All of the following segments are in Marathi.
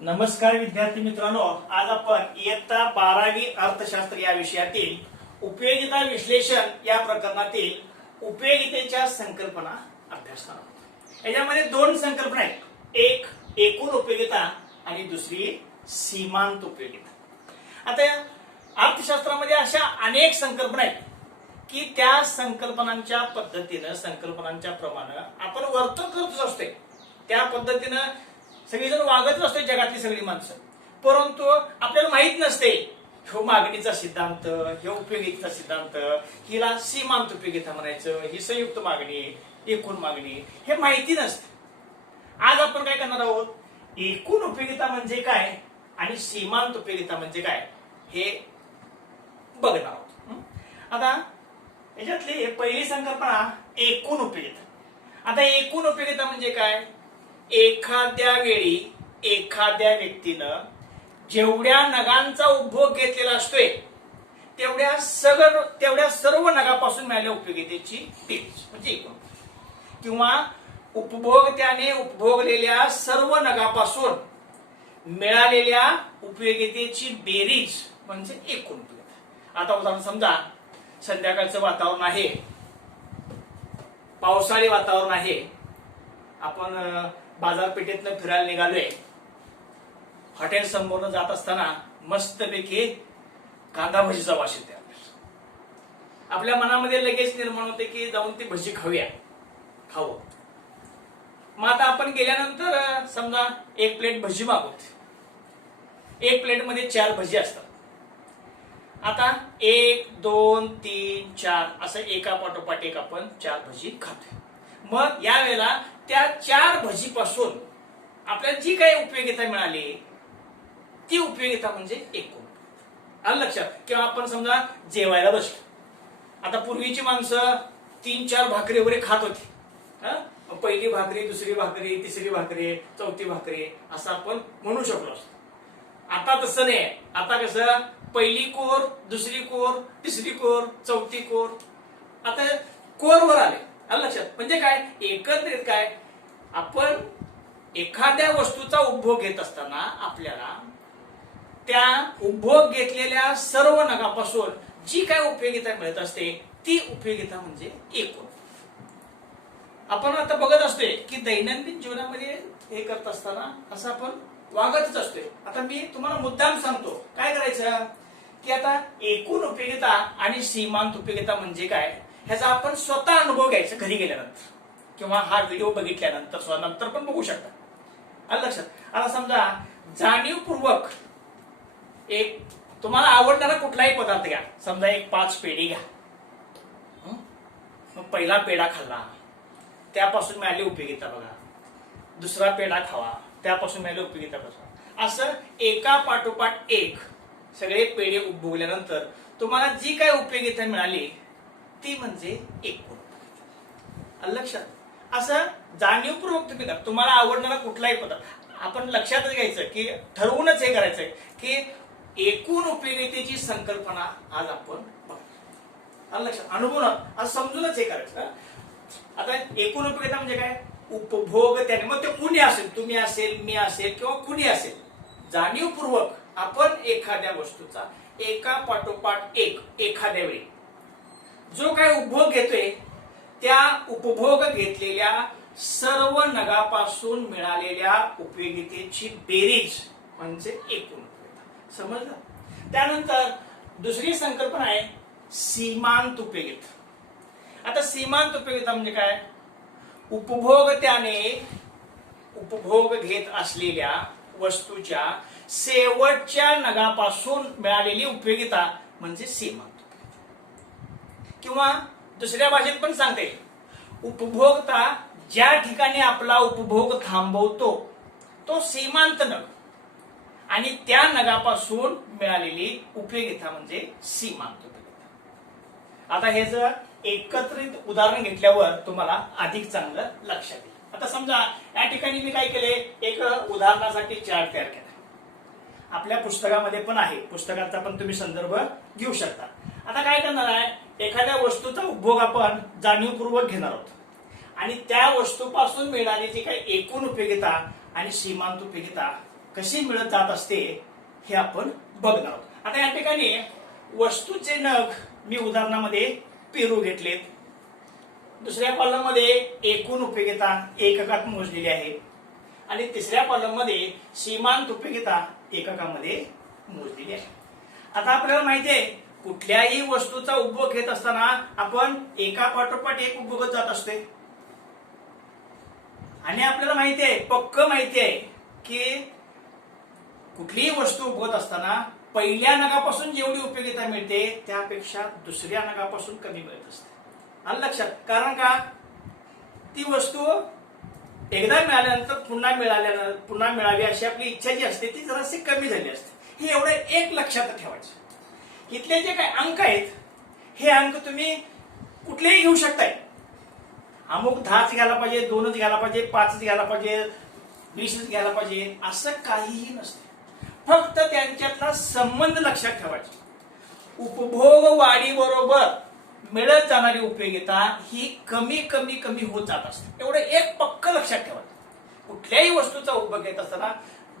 नमस्कार विद्यार्थी मित्रांनो, आज आपण इयत्ता 12वी अर्थशास्त्र या विषयातील उपयोगिता विश्लेषण या प्रकरणातील उपयोगितेच्या संकल्पना अभ्यासणार आहोत। याच्यामध्ये दोन संकल्पना आहेत, एक एकूण उपयोगिता आणि दुसरी सीमांत उपयोगिता। आता अर्थशास्त्रामध्ये अशा अनेक संकल्पना आहेत की त्या संकल्पनांच्या पद्धतीने संकल्पनांच्या प्रमाणे आपण वर्तन करतच असतो, त्या पद्धतीने सगळीजण वागतच असते जगातली सगळी माणसं, परंतु आपल्याला माहित नसते ह्यो मागणीचा सिद्धांत, ह्यो उपयोगितेचा सिद्धांत, हिला सीमांत उपयोगिता म्हणायचं, ही संयुक्त मागणी, एकूण मागणी, हे माहिती नसते। आज आपण काय करणार आहोत, एकूण उपयोगिता म्हणजे काय आणि सीमांत उपयोगिता म्हणजे काय हे बघणार आहोत। आता याच्यातली पहिली संकल्पना एकूण उपयोगिता। आता एकूण उपयोगिता म्हणजे काय, एखाद्या वेळी एखाद्या व्यक्तीनं जेवढ्या नगांचा उपभोग घेतलेला असतोय तेवढ्या सर्व नगापासून मिळालेल्या उपयोगितेची बेरीज म्हणजे एकूण, किंवा त्याने उपभोगलेल्या सर्व नगापासून मिळालेल्या उपयोगितेची बेरीज म्हणजे एकूण उपयोगिता। आता उदाहरण समजा, संध्याकाळचं वातावरण आहे, पावसाळी वातावरण आहे, आपण बाजारपेठेतनं फिरायला निघालोय, हॉटेल समोरनं जात असताना मस्तपैकी कांदा भजीचा वास येते, आपल्या मनामध्ये लगेच निर्माण होते की जाऊन ती भजी खावं। मग आता आपण गेल्यानंतर समजा एक प्लेट भजी मागवते, एक प्लेट मध्ये 4 भजी असतात। आता 1, 2, 3, 4 असं एका पाठोपाठ एक आपण 4 भजी खातोय। मग या वेळेला त्या 4 भजीपासून आपल्याला जी काही उपयोगिता मिळाली ती उपयोगिता म्हणजे एकूण, आलं लक्षात। किंवा आपण समजा जेवायला बसलो, आता पूर्वीची माणसं 3-4 भाकरी वगैरे खात होती, पहिली भाकरी, दुसरी भाकरी, तिसरी भाकरी, चौथी भाकरी असं आपण म्हणू शकलो असतो। आता तसं नाही, आता कसं पहिली कोर, दुसरी कोर, तिसरी कोर, चौथी कोर, आता कोरवर आले, आलं लक्षात। म्हणजे काय, एकत्रित काय, आपण एखाद्या वस्तूचा उपभोग घेत असताना आपल्याला त्या उपभोग घेतलेल्या सर्व नगापासून जी काय उपयोगिता मिळत असते ती उपयोगिता म्हणजे एकूण। आपण आता बघत असतोय की दैनंदिन जीवनामध्ये हे करत असताना असं आपण वागतच असतोय। आता मी तुम्हाला मुद्दाम सांगतो काय करायचं, की आता एकूण उपयोगिता आणि सीमांत उपयोगिता म्हणजे काय ह्याचा आपण स्वतः अनुभव घ्यायचा घरी गेल्यानंतर, किंवा हा व्हिडिओ बघितल्यानंतर स्वतः नंतर पण बघू शकता, आलं लक्षात। आता समजा जाणीवपूर्वक एक तुम्हाला आवडणारा कुठलाही पदार्थ घ्या, समजा एक 5 पेढे घ्या, मग पहिला पेढा खाल्ला त्यापासून मिळाली उपयोगिता बघा, दुसरा पेढा खावा त्यापासून मिळाली उपयोगिता बघा, असं एका पाठोपाठ एक सगळे पेढे उपभोगल्यानंतर तुम्हाला जी काय उपयोगिता मिळाली ती म्हणजे एकूण, आलं लक्षात। असं जाणीवपूर्वक तुम्ही तुम्हाला आवडणारा कुठलाही पदार्थ आपण लक्षातच घ्यायचं, की ठरवूनच हे करायचंय की एकूण उपयोगितेची संकल्पना आज आपण बघू, आलं लक्षात, अनुभव आज समजूनच हे करायचं। आता एकूण उपयोगिता म्हणजे काय, उपभोग त्याने, मग ते कुणी असेल, तुम्ही असेल, मी असेल किंवा कुणी असेल, जाणीवपूर्वक आपण एखाद्या वस्तूचा एका पाठोपाठ एक एखाद्या वेळी जो काय उपभोग घेतोय त्या उपभोग घेतलेल्या सर्व नगापासून मिळालेल्या उपयोगितेची बेरीज म्हणजे एकूण उपयोगिता, समजलं। त्यानंतर दुसरी संकल्पना आहे सीमांत उपयोगिता। आता सीमांत उपयोगिता म्हणजे काय, उपभोग घेत असलेल्या वस्तूच्या शेवटच्या नगापासून मिळालेली उपयोगिता म्हणजे सीमांत, किंवा दुसऱ्या भाषेत पण सांगते, उपभोक्ता ज्या ठिकाणी आपला उपभोग थांबवतो तो सीमांत नग, आणि त्या नगापासून मिळालेली उपयोगिता म्हणजे सीमांत उपयोगिता। आता हे जर एकत्रित उदाहरण घेतल्यावर तुम्हाला अधिक चांगलं लक्षात येईल। आता समजा या ठिकाणी मी काय केले, एक उदाहरणासाठी चार्ट तयार केला, आपल्या पुस्तकामध्ये पण आहे, पुस्तकाचा पण तुम्ही संदर्भ घेऊ शकता। आता काय करणार आहे, एखाद्या वस्तूचा उपभोग आपण जाणीवपूर्वक घेणार आहोत आणि त्या वस्तूपासून मिळणारी जी काही एकूण उपयोगिता आणि सीमांत उपयोगिता कशी मिळत जात असते हे आपण बघणार आहोत. आता या ठिकाणी वस्तूचे नग मी उदाहरणामध्ये पेरू घेतलेत. दुसऱ्या कॉलम मध्ये एकूण उपयोगिता एककात मोजलेली आहे आणि तिसऱ्या कॉलम मध्ये सीमांत उपयोगिता एककामध्ये मोजलेली आहे. आता आपल्याला माहिती आहे कुठल्याही वस्तूचा उपभोग घेत असताना आपण एका पाठोपाठ एक उपभोगत जात असते आणि आपल्याला माहिती आहे पक्क माहिती आहे की कुठलीही वस्तू उपभोगत असताना पहिल्या नगापासून जेवढी उपयोगिता मिळते त्यापेक्षा दुसऱ्या नगापासून कमी मिळत असते. आलं लक्षात? कारण का ती वस्तू एकदा मिळाल्यानंतर पुन्हा मिळावी अशी आपली इच्छा जी असते ती जराशी कमी झाली असते. हे एवढं एक लक्षात ठेवायचं. इथले जे काही अंक आहेत हे अंक तुम्ही कुठलेही घेऊ शकताय. अमुक 10च घ्यायला पाहिजे, 2च घ्यायला पाहिजे, 5च घ्यायला पाहिजे, 20च घ्यायला पाहिजे असं काहीही नसते. फक्त त्यांच्यातला संबंध लक्षात ठेवायचा. उपभोग वाढीबरोबर मिळत जाणारी उपयोगिता ही कमी कमी कमी होत जात असते. एवढं एक पक्क लक्षात ठेवायचं. कुठल्याही वस्तूचा उपभोग घेत असताना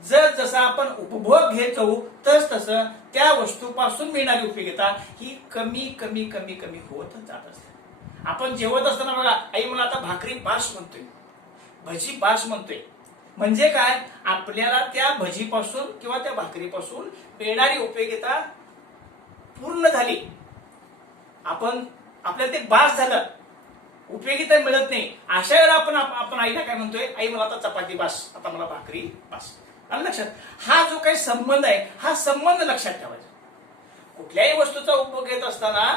जसं आपण उपभोग घेत जाऊ तसं त्या वस्तूपासून मिळणारी उपयोगिता ही कमी कमी कमी कमी होत जात असते. आपण जेवत असताना बघा आई मला आता भाकरी बास म्हणतोय, भजी बास म्हणतोय. म्हणजे काय आपल्याला त्या भजीपासून किंवा त्या भाकरीपासून मिळणारी उपयोगिता पूर्ण झाली. आपल्याला ते बास झालं, उपयोगिता मिळत नाही. अशा वेळेला आपण आईला काय म्हणतोय, आई मला आता चपाती बास, आता मला भाकरी बास. आलं लक्षात? हा जो काही संबंध आहे हा संबंध लक्षात ठेवायचा. कुठल्याही वस्तूचा उपभोग घेत असताना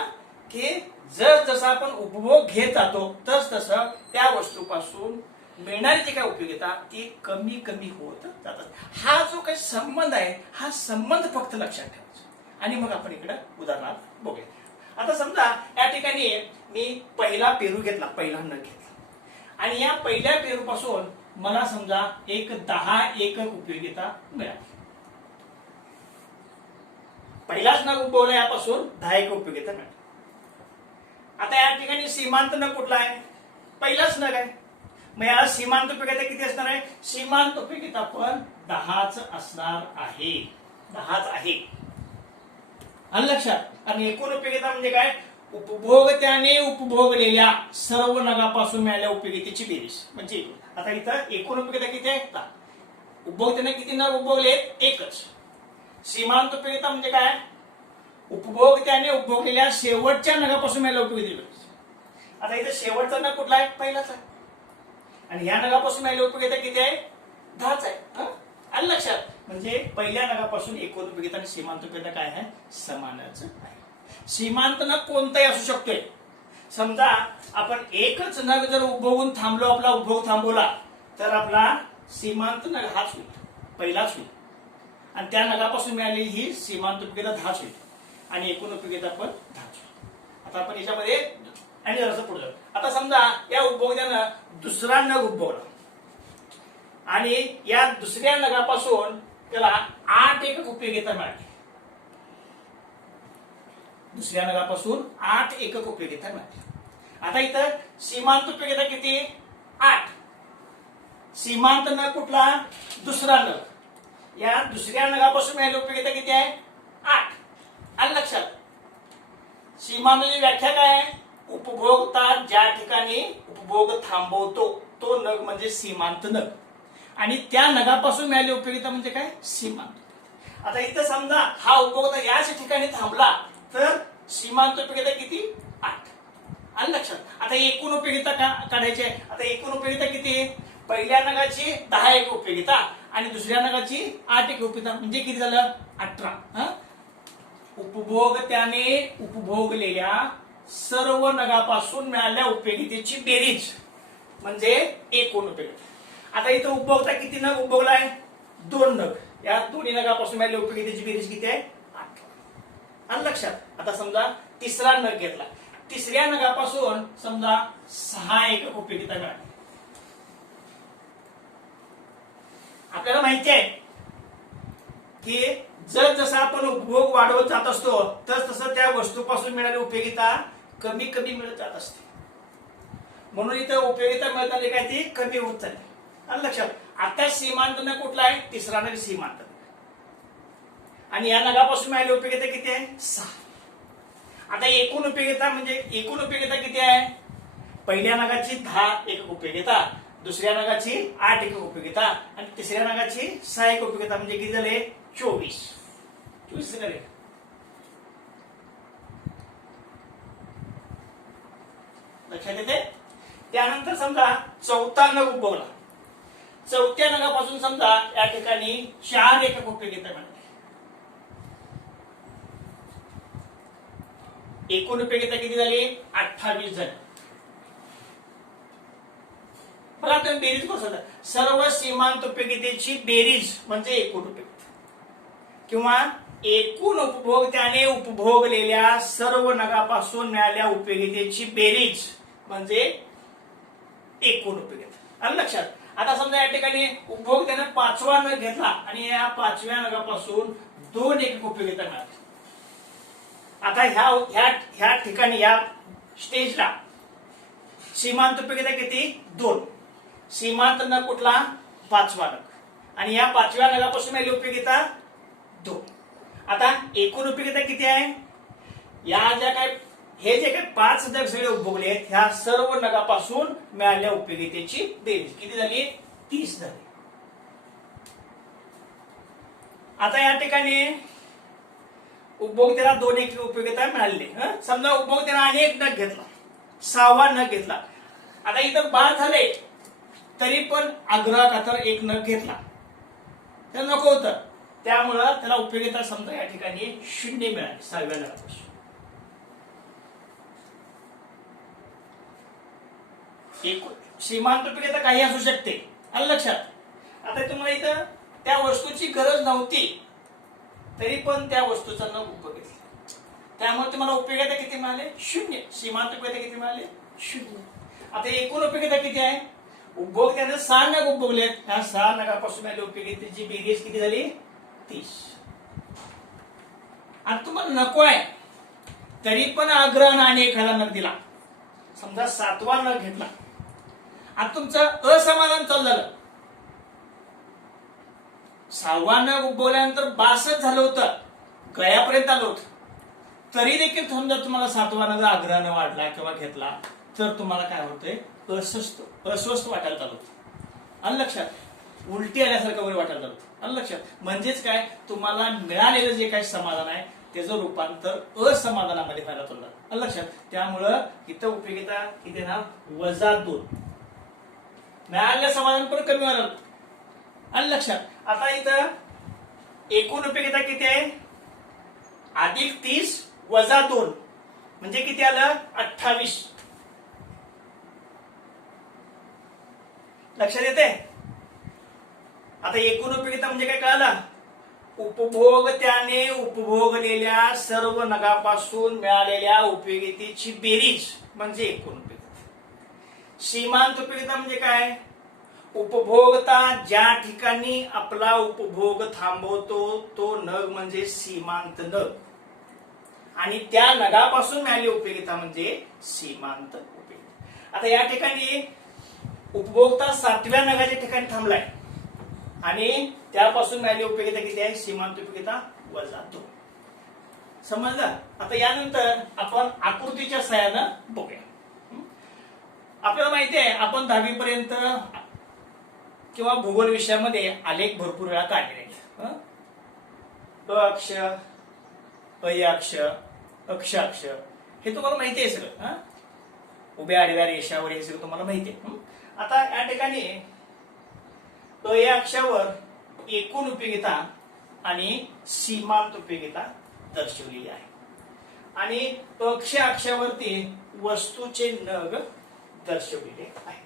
की जसं आपण उपभोग घेत जातो तसं त्या वस्तूपासून मिळणारी जी काही उपयोगिता ती कमी कमी होत जातात. हा जो काही संबंध आहे हा संबंध फक्त लक्षात ठेवायचा. आणि मग आपण इकडे उदाहरणार्थ बघूया. आता समजा या ठिकाणी मी पहिला पेरू घेतला, पहिला नग घेतला आणि या पहिल्या पेरू पासून मला समजा एक 10 एकक उपयोगिता मिळाली. पहिलाच नग उद्भवला यापासून 10 एकक उपयोगिता मिळाली. आता या ठिकाणी सीमांत नग कुठला आहे? पहिलाच नग आहे. मग याला सीमांत उपयोगिता किती असणार आहे? सीमांत उपयोगिता पण 10च असणार आहे. 10च आहे. आलं लक्षात? आणि एकूण उपयोगिता म्हणजे काय? उपभोगत्याने उपभोगलेल्या सर्व नगापासून मिळालेल्या उपयोगितेची बेरीज म्हणजे. आता इथं एकूण उपयोगिता किती आहे? उपभोगत्याने किती नग उपभोगले? एकच. सीमांत उपयोगिता म्हणजे काय? उपभोगत्याने उपभोगलेल्या शेवटच्या नगापासून मिळालेल्या उपयोगितेची. आता इथं शेवटचा नग कुठला आहे? पहिलाच आहे. आणि या नगापासून मिळालेली उपयोगिता किती आहे? 10च आहे. आलं लक्षात? म्हणजे पहिल्या नगापासून एकूण उपयोगिता आणि सीमांत उपयोगिता काय आहे? समानच आहे. सीमांत नग कोणताही असू शकतोय. समजा आपण एकच नग जर उद्भवून थांबलो, आपला उपभोग थांबवला तर आपला सीमांत नग हाच होईल, पहिलाच होईल. आणि त्या नगापासून मिळालेली ही सीमांत उपयोगिता 10च होईल आणि एकूण उपयोगिता पण 10च होईल. आता आपण याच्यामध्ये आणि जरासं पुढे जाऊ. आता समजा या उपभोगत्यानं दुसरा नग उद्भवला आणि या दुसऱ्या नगापासून त्याला 8 एकक उपयोगिता मिळाली. दुसऱ्या नगापासून 8 एकक उपयोगिता मिळाली. आता इथं सीमांत उपयोगिता किती? 8. सीमांत नग कुठला? दुसरा नग. या दुसऱ्या नगापासून मिळालेली उपयोगिता किती आहे? 8. आलं लक्षात? सीमांताची व्याख्या काय आहे? उपभोगता ज्या ठिकाणी उपभोग थांबवतो तो नग म्हणजे सीमांत नग आणि त्या नगापासून मिळालेली उपयोगिता म्हणजे काय? सीमांत. आता इथं समजा हा उपभोगता याच ठिकाणी थांबला तर सीमांत उपयोगिता किती? 8. आलं लक्षात? आता एकूण उपयोगिता काढायची आहे. आता एकूण उपयोगिता किती? पहिल्या नगाची 10 एकक उपयोगिता आणि दुसऱ्या नगाची 8 एकक उपयोगिता म्हणजे किती झालं? 18. उपभोगत्याने उपभोगलेल्या सर्व नगापासून मिळालेल्या उपयोगितेची बेरीज म्हणजे एकूण उपयोगिता. आता इथं उपभोगता किती नग उपभोगलाय? 2 नग. या दोन्ही नगापासून मिळालेल्या उपयोगितेची बेरीज किती आहे? 8. आलं लक्षात? आता समजा तिसरा नग घेतला. तिसऱ्या नगापासून समजा 6 एकक उपयोगिता मिळाली. आपल्याला माहिती आहे की जसं आपण उपभोग वाढवत जात असतो तसं त्या वस्तूपासून मिळणारी उपयोगिता कमी कमी मिळत जात असते. म्हणून इथं उपयोगिता मिळताना काय ती कमी होत चालली. आलं लक्षात? आता सीमांत नग कुठला आहे? तिसरा नग सीमांत नग. आणि या नगापासून मिळालेली उपयोगिता किती आहे? 6. आता एकूण उपयोगिता म्हणजे एकूण उपयोगिता किती आहे? पहिल्या नगाची 10 एकक उपयोगिता, दुसऱ्या नगाची 8 एकक उपयोगिता आणि तिसऱ्या नगाची 6 एकक उपयोगिता म्हणजे किती झाले? 24 झाले. लक्षात येते? त्यानंतर समजा चौथा नग उद्भवला. चौथ्या नगापासून समजा या ठिकाणी 4 एकक उपयोगिता मिळाली. एकूण उपयोगिता किती झाली? 28 झाली. बघा तुम्ही बेरीज करू शकता. सर्व सीमांत उपयोगितेची बेरीज म्हणजे एकूण उपयोगिता किंवा एकूण उपभोक्त्याने उपभोगलेल्या सर्व नगापासून मिळालेल्या उपयोगितेची बेरीज म्हणजे एकूण उपयोगिता. आलं लक्षात? आता समजा या ठिकाणी उपभोक्त्याने 5वा नग घेतला आणि या 5व्या नगापासून 2 एकक उपयोगिता मिळाली. आता ह्या ठिकाणी या स्टेजला सीमांत उपयोगिता किती? 2. सीमांत नग कुठला? 5वा नग आणि या 5व्या नगापासून मिळालेली उपयोगिता 2. आता एकूण उपयोगिता किती आहे? या ज्या काय हे जे काही 5 नग सगळे उपभोगले आहेत ह्या सर्व नगापासून मिळालेल्या उपयोगितेची बेरीज किती झाली? 30 झाली. आता या ठिकाणी उपभोक्त्याला 2 एकक उपयोगिता मिळाली. समजा उपभोक्त्याला अनेक नग घेतला, 6वा नग घेतला. आता इथं 12 झाले तरी पण आग्रह खातर 1 नग घेतला तर नको होतं, त्यामुळं त्याला उपयोगिता समजा या ठिकाणी 0 मिळाली 6व्या नगापासून. सीमांत उपयोगिता काही असू शकते. आलं लक्षात? आता तुम्हाला इथं त्या वस्तूची गरज नव्हती तरी पण त्या वस्तूचा नग उपभोगितला, त्यामुळे तुम्हाला उपयोगिता किती मिळाले? 0. सीमांत उपयोगिता किती मिळाले? 0. आता एकूण उपयोगिता किती आहे? उपभोक्त्याने 6 नग उपभोगलेत. ह्या 6 नगापासून मिळालेली उपयोगितेची बेरीज किती झाली? 30. आता तुम्हाला नको आहे तरी पण आग्रहाने आणि एखादा नग दिला, समजा 7वा नग घेतला. आता तुमचं असमाधान चालू झालं. 6वा नग उद्भवल्यानंतर 62 झालं होतं, गळ्यापर्यंत आलं होतं, तरी देखील समजा तुम्हाला 7वा नग आग्रहाने वाढला किंवा घेतला तर तुम्हाला काय होतंय? अस्वस्थ वाटायला चालू होतं. आलं लक्षात? उलटी आल्यासारखं वगैरे वाटायला चालू होतं. आलं लक्षात? म्हणजेच काय, तुम्हाला मिळालेलं जे काही समाधान आहे त्याचं रूपांतर असमाधानामध्ये व्हायला चाललं. आलं लक्षात? त्यामुळं इथं उपयोगिता किती ना? -2. मिळालेलं समाधान पण कमी व्हायला. आलं लक्षात? आता इथं एकूण उपयोगिता किती आहे? +30 - 2 म्हणजे किती आलं? 28. लक्षात येते? आता एकूण उपयोगिता म्हणजे काय कळालं? उपभोक्त्याने उपभोगलेल्या सर्व नगापासून मिळालेल्या उपयोगितेची बेरीज म्हणजे एकूण उपयोगिता. सीमांत उपयोगिता म्हणजे काय? उपभोक्ता ज्या ठिकाणी आपला उपभोग थांबवतो तो नग म्हणजे सीमांत नग आणि त्या नगापासून मिळालेली उपयोगिता म्हणजे सीमांत उपयोगिता. आता या ठिकाणी उपभोक्ता 7व्या नगाच्या ठिकाणी थांबलाय आणि त्यापासून मिळालेली उपयोगिता किती आहे? सीमांत उपयोगिता -2. समजलं? आता यानंतर आपण आकृतीच्या सहाय्यानं बघूया. आपल्याला माहिती आहे आपण 10वी पर्यंत किंवा भूगोल विषयामध्ये आलेख भरपूर वेळा काढलेले आहेत. अक्ष, अक्ष, अक्ष अक्ष हे तुम्हाला माहिती आहे सगळं. उभ्या आडव्या रेषावर हे सगळं तुम्हाला माहिती आहे. आता या ठिकाणी या अक्षावर एकूण उपयोगिता आणि सीमांत उपयोगिता दर्शवलेली आहे आणि अक्ष अक्षावरती वस्तूचे नग दर्शवलेले आहे.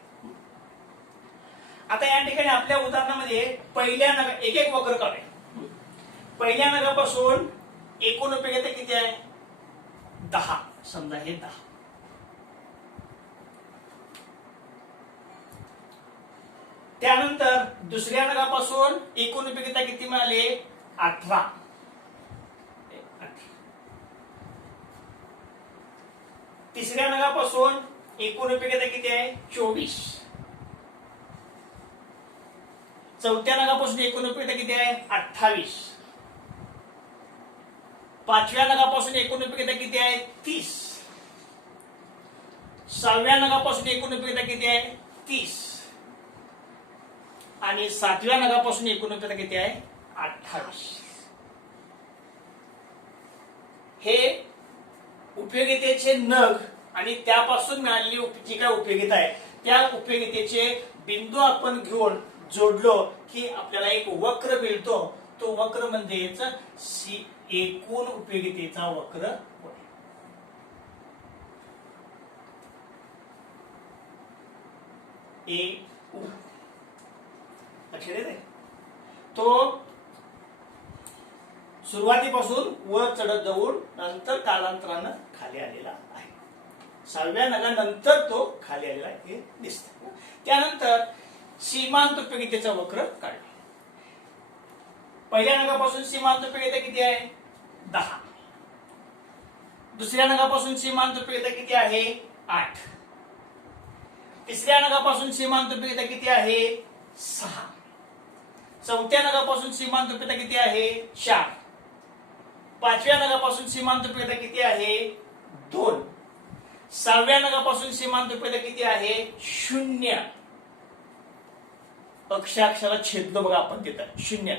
आता या ठिकाणी आपल्या उदाहरणामध्ये पहिल्या नग एक वक्र काढूया. पहिल्या नगापासून एकूण उपयोगिता किती आहे? 10. समजा हे 10. त्यानंतर दुसऱ्या नगापासून एकूण उपयोगिता किती मिळाले? 18. तिसऱ्या नगापासून एकूण उपयोगिता किती आहे? 24. चौथ्या नगापासून एकूण उपयोगिता किती आहे 28. पाचव्या नगापासून एकूण उपयोगिता किती आहे 30. सहाव्या नगापासून एकूण उपयोगिता किती आहे 30. आणि सातव्या नगापासून एकूण उपयोगिता किती आहे 28. हे उपयोगितेचे नग आणि त्यापासून मिळालेली जी काय उपयोगिता आहे त्या उपयोगितेचे बिंदू आपण घेऊन जोडलो की आपल्याला एक वक्र मिळतो. तो वक्र म्हणजेच एकूण उपयोगितेचा वक्र होय. लक्षात येते. तो सुरुवातीपासून वर चढत जाऊन नंतर कालांतरानं खाली आलेला आहे. सहाव्या नगानंतर तो खाली आलेला आहे हे दिसत. त्यानंतर सीमांत उपयोगितेचा वक्र काढला. पहिल्या नगापासून सीमांत उपयोगिता किती आहे 10. दुसऱ्या नगापासून सीमांत उपयोगिता किती आहे 8. तिसऱ्या नगापासून सीमांत उपयोगिता किती आहे 6. चौथ्या नगापासून सीमांत उपयोगिता किती आहे 4. पाचव्या नगापासून सीमांत उपयोगिता किती आहे 2. सहाव्या नगापासून सीमांत उपयोगिता किती आहे 0. अक्षराला छेदलो बघा आपण तिथं 0.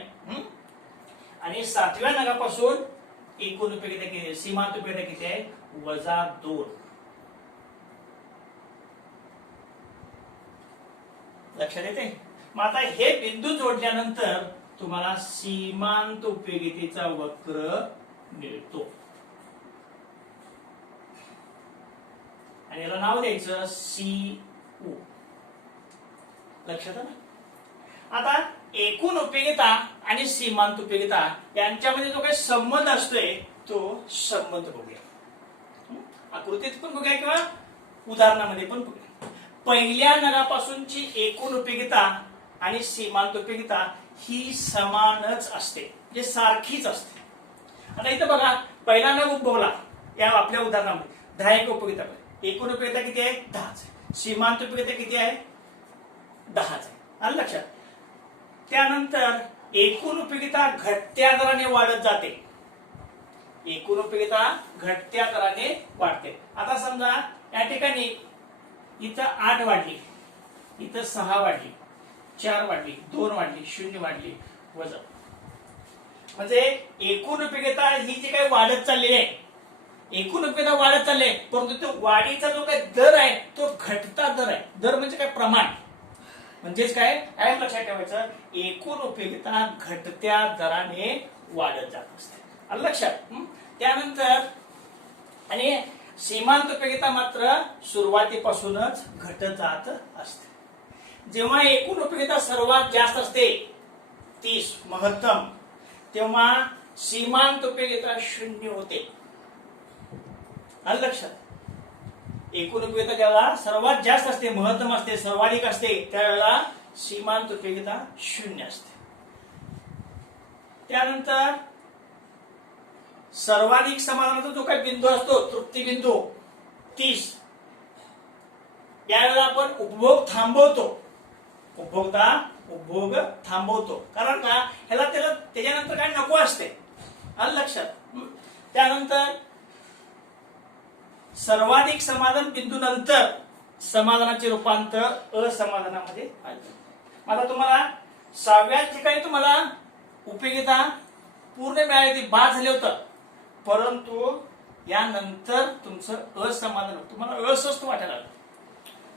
आणि सातव्या नगापासून एकूण उपयोगिता किती सीमांत उपयोगिता किती आहे -2. लक्षात येते. मग आता हे बिंदू जोडल्यानंतर तुम्हाला सीमांत उपयोगितेचा वक्र मिळतो आणि याला नाव द्यायचं CU. लक्षात आलं. आता एकूण उपयोगिता आणि सीमांत उपयोगिता यांच्यामध्ये जो काही संबंध असतोय तो संबंध बघूया. आकृतीत पण बघूया किंवा उदाहरणामध्ये पण बघूया. पहिल्या नगापासूनची एकूण उपयोगिता आणि सीमांत उपयोगिता ही समानच असते म्हणजे सारखीच असते. आता इथं बघा पहिला नग उद्भवला या आपल्या उदाहरणामध्ये 10 एक उपयोगिता. एकूण उपयोगिता किती आहे 10. सीमांत उपयोगिता किती आहे 10. आलं लक्षात. त्यानंतर एकूण उपयोगिता घटत्या दराने वाढत जाते. एकूण उपयोगिता घटत्या दराने वाढते. आता समजा या ठिकाणी इथं 8 वाढली, इथं 6 वाढली, 4 वाढली, 2 वाढली, 0 वाढली, वजा. म्हणजे एकूण उपयोगिता ही जी काही वाढत चाललेली आहे एकूण उपयोगिता वाढत चालली आहे परंतु तो वाढीचा जो काही दर आहे तो घटता दर आहे. दर म्हणजे काय प्रमाण म्हणजेच काय लक्षात ठेवायचं एकूण उपयोगिता घटत्या दराने वाढत जात असते. आलं लक्षात. त्यानंतर आणि सीमांत उपयोगिता मात्र सुरुवातीपासूनच घटत जात असते. जेव्हा एकूण उपयोगिता सर्वात जास्त असते 30 महत्तम तेव्हा सीमांत उपयोगिता 0 होते. आलं लक्षात. एकूण उपयोगिता ज्यावेळेला सर्वात जास्त असते महत्तम असते सर्वाधिक असते त्यावेळेला सीमांत उपयोगिता 0 असते. त्यानंतर सर्वाधिक समाधानाचा जो काही बिंदू असतो तृप्ती बिंदू 30 यावेळेला आपण उपभोग थांबवतो. उपभोग थांबवतो कारण का त्याला त्याच्यानंतर काय नको असते. आलं लक्षात. त्यानंतर सर्वाधिक समाधान बिंदू नंतर समाधानाचे रूपांतर असमाधानामध्ये आले. आता तुम्हाला 6व्या ठिकाणी तुम्हाला उपयोगिता पूर्ण मिळाली ती बाद झाले होतं परंतु यानंतर तुमचं असमाधान तुम्हाला अस्वस्थ वाटायला लागलं.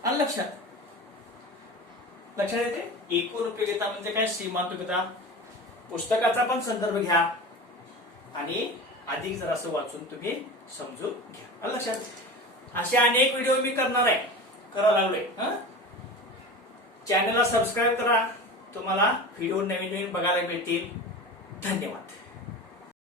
आलं लक्षात. लक्षात येते. एकूण उपयोगिता म्हणजे काय सीमांत उपयोगिता. पुस्तकाचा पण संदर्भ घ्या आणि अधिक जरासं वाचून तुम्ही समजून घ्या. आलं लक्षात. असे अनेक व्हिडिओ मी करणार आहे करायला लागलोय. चॅनलला सबस्क्राईब करा. तुम्हाला व्हिडिओ नवीन नवीन बघायला मिळतील. धन्यवाद.